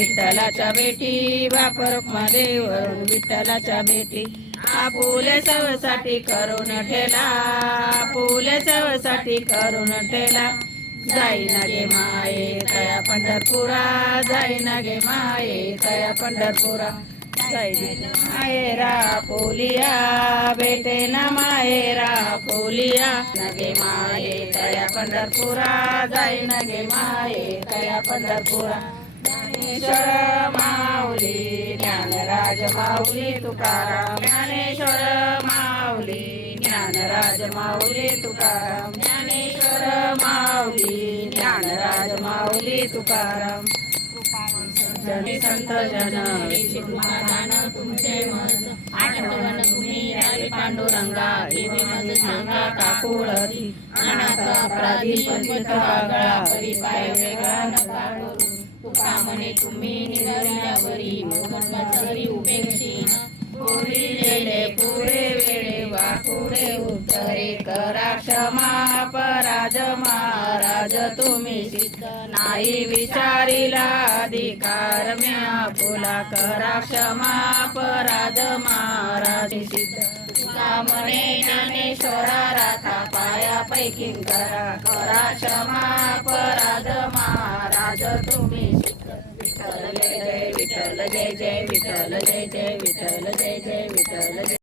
विठ्ठलाच्या बेटी वापर महादेव विठ्ठलाच्या बेटी आपुले सवसाठी करून ठेला आपुले सवसाठी करून ठेला. जाईना गे माये तया पंढरपुरा जाईना गे माये तया पंढरपुरा. मायेरा पोलिया बेटे ना मायेरा पोलिया नगे माये तया पंढरपुरा जाईना गे माये तया पंढरपुरा. ज्ञानेश्वर माऊली ज्ञानराज माऊली तुकाराम ज्ञानेश्वर माऊली ज्ञानराज माऊली तुकाराम ज्ञानेश्वर माऊली ज्ञानराज माऊली तुकाराम जन संत जन विष्णुमादान तुमचे मज आठवण तुम्ही राजे पांडुरंगा देवी मज सांगा काकुळती अनाथ अपराधी पंचित वागळा म्हणे तुम्ही निघाल्यावरी मोहन जरी उपेक्षीन पुरी पुरे वेळे वाकुडे उत्तरे करा क्षमा पराज महाराज तुम्ही सिद्ध नाही. विचारिला अधिकार म्या फुला करा क्षमा पराज महाराज सिद्ध. म्हणे ज्ञानेश्वरा राथा पायापैकी करा करा क्षमा पराज महाराज तुम्ही विठ्ठल जय जय विठ्ठल जय जय विठ्ठल जय जय